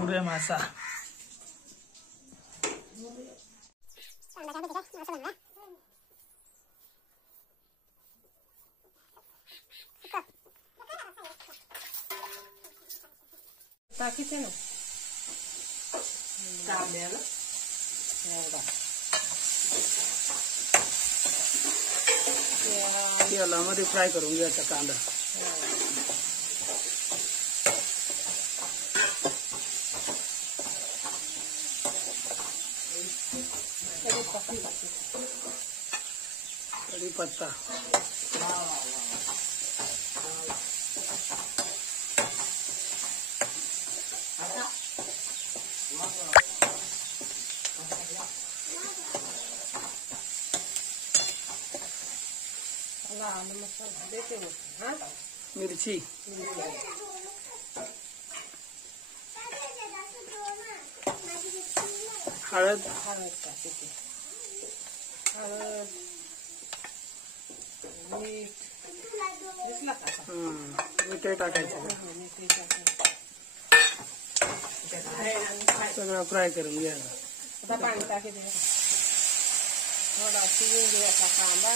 मुरे मासा टाकीचे ना कांद्याला तेलामध्ये फ्राय करून घ्यायचा कांदा. कढीपत्ता मिरची हळद मीठ टाकायचं. सगळं फ्राय करून घ्यायला. आता पाणी टाकायचं. थोडा शिजून घ्यायचा कांदा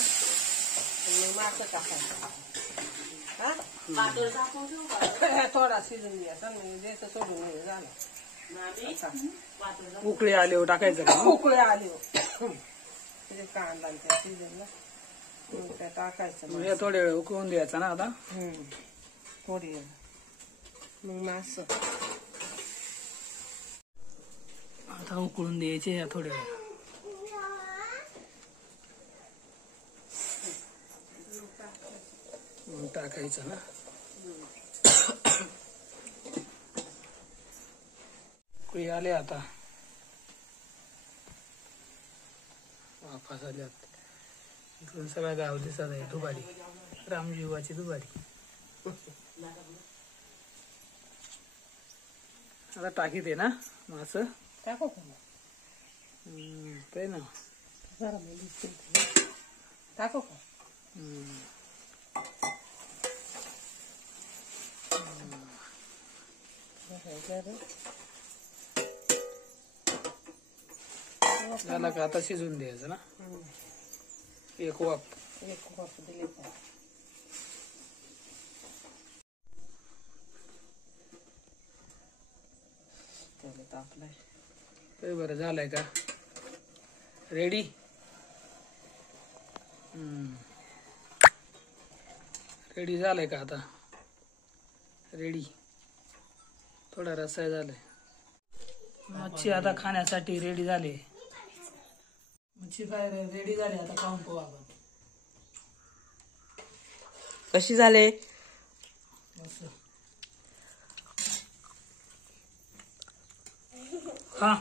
आणि मासे टाकायचं. थोडा शिजून घ्यायचा द्यायचं सोडून झालं. उकळी आल्यावर टाकायचं का? उकळी आल्यावर त्याचे कांदा त्या शिजूनला त्या टाकायचं. हे थोडे वेळ उकळून द्यायचा ना. आता थोडी मग मास आता उकळून द्यायचे थोडे वेळ. टाकायचं ना. उकळी आले आता. वाफा झाल्यात. इकडून सगळ्या गाव दिसत आहे. दुबारी रामजीवाची दुबारी. आता टाकी दे ना मास. टाकू ते ना टाकू का? झाला का आता शिजून द्यायचं ना. एक वाफ दिली तापलाय. ते बरं झालंय का? रेडी. रेडी झालंय का आता? रेडी. थोडा रस्सा झालाय. मच्छी आता खाण्यासाठी रेडी झाली. मच्छी फ्राय रेडी झाली. आता खाऊन पाहू आपण कशी झाले. हा